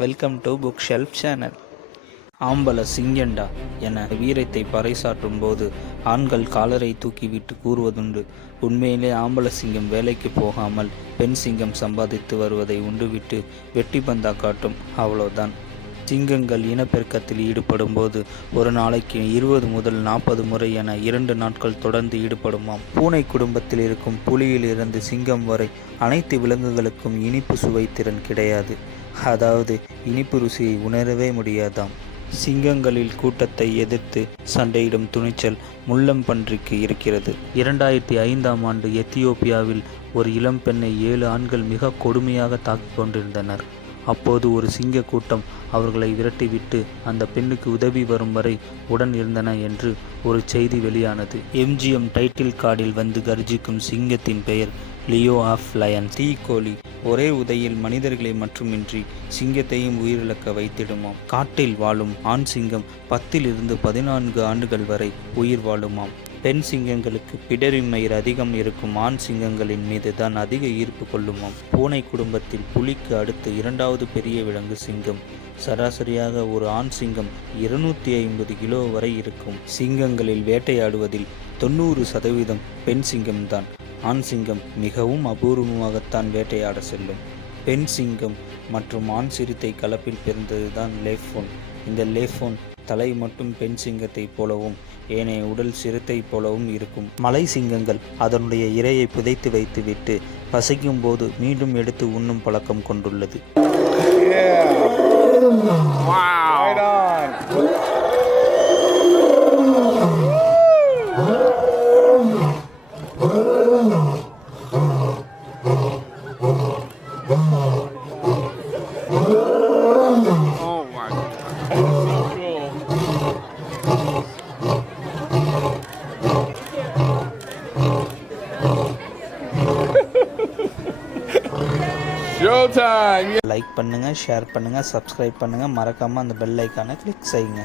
Welcome to bookshelf channel. ஆம்பல சிங்கண்டா என வீரத்தை பறைசாற்றும் போது ஆண்கள் காலரை தூக்கிவிட்டு கூறுவதுண்டு. உண்மையிலே ஆம்பல சிங்கம் வேலைக்கு போகாமல் பெண் சிங்கம் சம்பாதித்து வருவதை உண்டுவிட்டு வெட்டி பந்தா காட்டும், அவ்வளோதான். சிங்கங்கள் இனப்பெருக்கத்தில் ஈடுபடும் போது ஒரு நாளைக்கு 20 முதல் 40 முறை என 2 நாட்கள் தொடர்ந்து ஈடுபடுமாம். பூனை குடும்பத்தில் இருக்கும் புலியிலிருந்து சிங்கம் வரை அனைத்து விலங்குகளுக்கும் இனிப்பு சுவை திறன் கிடையாது. அதாவது இனிப்பு ருசியை உணரவே முடியாதாம். சிங்கங்களில் கூட்டத்தை எதிர்த்து சண்டையிடும் துணிச்சல் முள்ளம்பன்றிக்கு இருக்கிறது. 2005ஆம் ஆண்டு எத்தியோப்பியாவில் ஒரு இளம் பெண்ணை 7 ஆண்கள் மிக கொடுமையாக தாக்கிக் கொண்டிருந்தனர். அப்போது ஒரு சிங்க கூட்டம் அவர்களை விரட்டிவிட்டு அந்த பெண்ணுக்கு உதவி வரும் வரை உடன் இருந்தன என்று ஒரு செய்தி வெளியானது. MGM டைட்டில் கார்டில் வந்து கர்ஜிக்கும் சிங்கத்தின் பெயர் லியோ ஆஃப் லயன்ஸ். தீக்கோழி ஒரே உதையில் மனிதர்களை மட்டுமின்றி சிங்கத்தையும் உயிரிழக்க வைத்திடுமாம். காட்டில் வாழும் ஆண் சிங்கம் 10 to 14 ஆண்டுகள் வரை உயிர் வாழுமாம். பெண் சிங்கங்களுக்கு பிடரிமயிர் அதிகம் இருக்கும் ஆண் சிங்கங்களின் மீது தான் அதிக ஈர்ப்பு கொள்ளுமாம். பூனை குடும்பத்தில் புலிக்கு அடுத்து 2வது பெரிய விலங்கு சிங்கம். சராசரியாக ஒரு ஆண் சிங்கம் 250 கிலோ வரை இருக்கும். சிங்கங்களில் வேட்டையாடுவதில் 90% பெண் சிங்கம்தான். ஆண் சிங்கம் மிகவும் அபூர்வமாகத்தான் வேட்டையாட செல்லும். பெண் சிங்கம் மற்றும் ஆண் சிறுத்தை கலப்பில் பிறந்ததுதான் லேஃபோன். இந்த லேஃபோன் தலை மட்டும் பெண் சிங்கத்தை போலவும் ஏனைய உடல் சிறுத்தை போலவும் இருக்கும். மலை சிங்கங்கள் அதனுடைய இரையை புதைத்து வைத்துவிட்டு பசிக்கும் போது மீண்டும் எடுத்து உண்ணும் பழக்கம் கொண்டுள்ளது. லைக் பண்ணுங்க, ஷேர் பண்ணுங்க, சப்ஸ்கிரைப் பண்ணுங்க, மறக்காம அந்த பெல் ஐக்கானை கிளிக் செய்யுங்க.